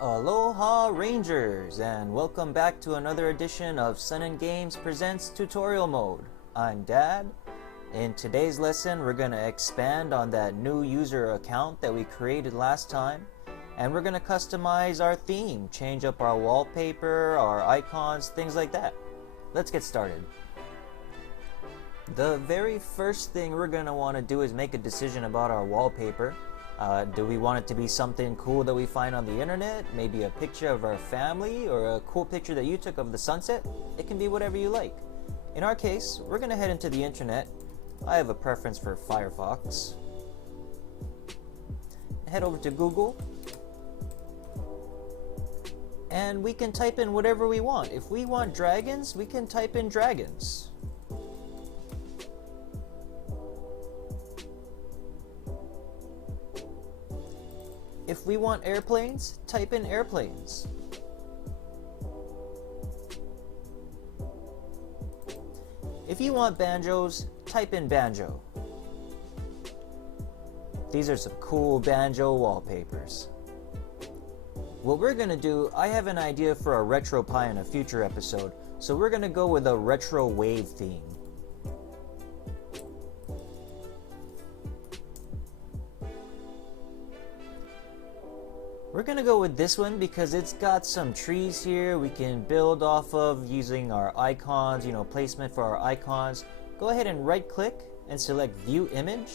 Aloha Rangers, and welcome back to another edition of Sun and Games Presents Tutorial Mode. I'm Dad. In today's lesson, we're going to expand on that new user account that we created last time, and we're going to customize our theme, change up our wallpaper, our icons, things like that. Let's get started. The very first thing we're going to want to do is make a decision about our wallpaper. Do we want it to be something cool that we find on the internet? Maybe a picture of our family or a cool picture that you took of the sunset? It can be whatever you like. In our case, we're going to head into the internet. I have a preference for Firefox. Head over to Google. And we can type in whatever we want. If we want dragons, we can type in dragons. If we want airplanes, type in airplanes. If you want banjos, type in banjo. These are some cool banjo wallpapers. What we're going to do, I have an idea for a retro pie in a future episode, so we're going to go with a retro wave theme. We're going to go with this one because it's got some trees here we can build off of using our icons, placement for our icons. Go ahead and right click and select View Image.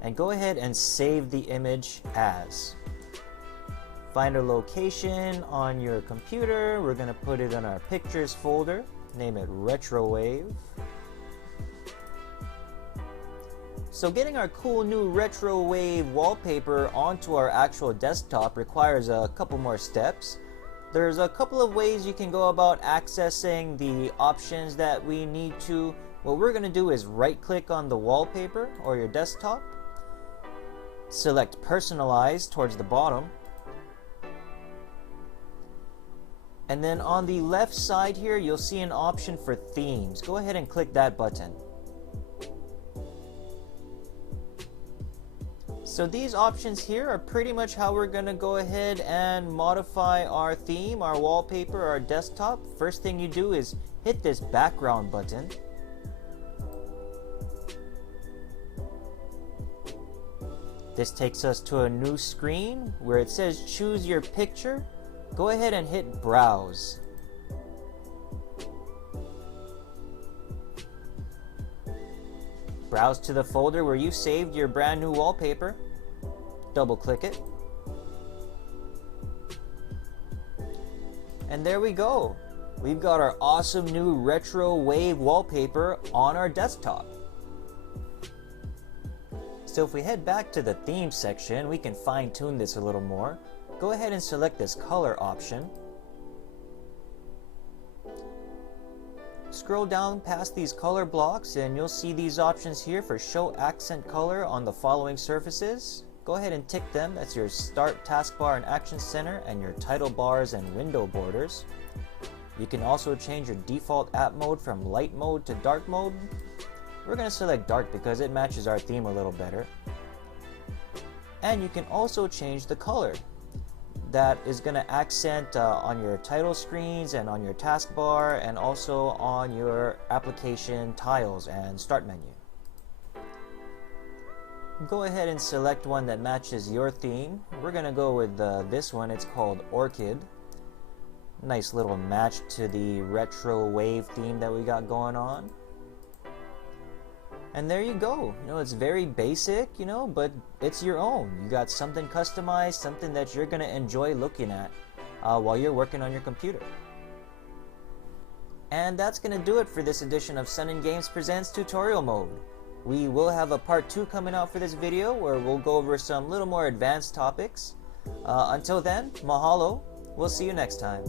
And go ahead and save the image as. Find a location on your computer. We're going to put it in our Pictures folder. Name it Retro Wave. So getting our cool new retro wave wallpaper onto our actual desktop requires a couple more steps. There's a couple of ways you can go about accessing the options that we need to. What we're going to do is right click on the wallpaper or your desktop. Select Personalize towards the bottom. And then on the left side here, you'll see an option for themes. Go ahead and click that button. So these options here are pretty much how we're going to go ahead and modify our theme, our wallpaper, our desktop. First thing you do is hit this background button. This takes us to a new screen where it says choose your picture. Go ahead and hit browse. Browse to the folder where you saved your brand new wallpaper. Double click it. And there we go. We've got our awesome new retro wave wallpaper on our desktop. So if we head back to the theme section, we can fine tune this a little more. Go ahead and select this color option. Scroll down past these color blocks and you'll see these options here for show accent color on the following surfaces. Go ahead and tick them. That's your start taskbar and action center and your title bars and window borders. You can also change your default app mode from light mode to dark mode. We're going to select dark because it matches our theme a little better. And you can also change the color. That is going to accent on your title screens and on your taskbar and also on your application tiles and start menu. Go ahead and select one that matches your theme. We're going to go with this one. It's called Orchid. Nice little match to the retro wave theme that we got going on. And there you go. It's very basic, but it's your own. You got something customized, something that you're going to enjoy looking at while you're working on your computer. And that's going to do it for this edition of Sun and Games Presents Tutorial Mode. We will have a part 2 coming out for this video where we'll go over some little more advanced topics. Until then, mahalo. We'll see you next time.